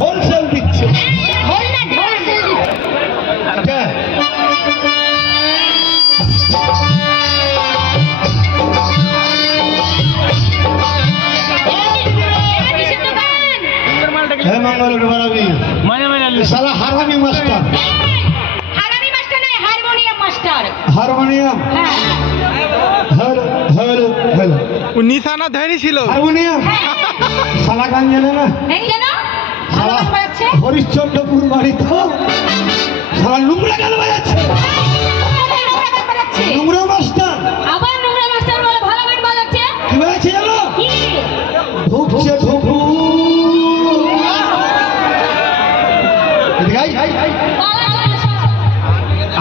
Wholesale দিচ্ছে। হ্যাঁ মঙ্গল বাড়াবি সারা হারামি মাস্টার। হারামি মাস্টার নয়, হারমোনিয়াম মাস্টার। হারমোনিয়াম ও নিশানা ধরে ছিল হারমোনিয়াম সালা গান জানে না। সালা হরিশ্চন্দ্রপুর বাড়ি তো সালা নোংরা গান বাজাচ্ছে। নোংরা মাস্টার আবার নোংরা মাস্টার বলে ভালো গান বাজাচ্ছে। কি বাজাচ্ছে জানো? ঢুকছে ঢুকু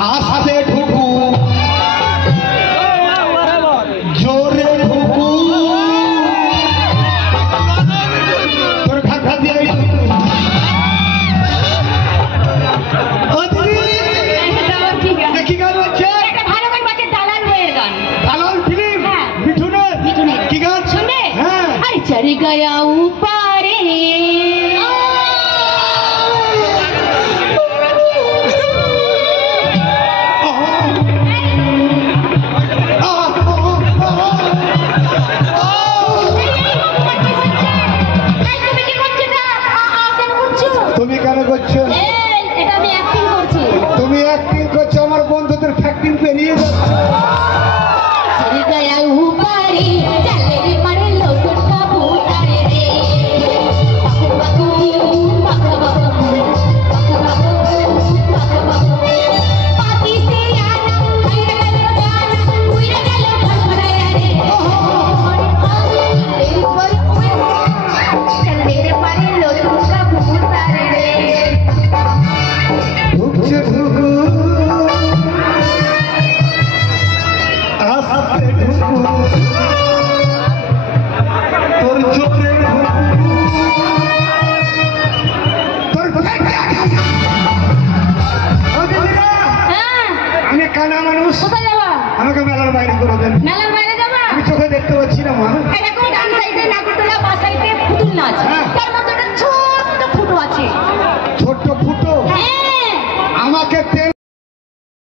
আস্তে ঢুকু জোরে ঢুকু তোর খাতা দিয়ে কি গান হচ্ছে? ভালো গান বাজছে, দালাল বইয়ের গান। দালাল ফিল্ম মিঠুনের কি গান শুনবে? হ্যাঁ আরে চড় গয়া উপারে তুমি কেন করছো? এটা আমি অ্যাক্টিং করছি। তুমি অ্যাক্টিং করছো, আমার বন্ধুদের ফ্যাক্টিং পেরিয়ে যাচ্ছে। চড় গয়া উপারে চলে রে মারে লোটন কাবুতারে রে Baku Baku Baku Baku Baku পাতি সে আনা উইরা গেল গানা উইরা গেল ঘড়ঘড়ায়া রে চলে রে মারে লোটন কাবুতারে রে ঢুকছে ঢুকু আস্তে ঢুকু তোর জোরে আমি কানা মানুষ, কোথায় যাবা? আমাকে মেলার বাইরে করে দেন। মেলার বাইরে যাবা? আমি চোখে দেখতে পাচ্ছি না মা। এটা কোন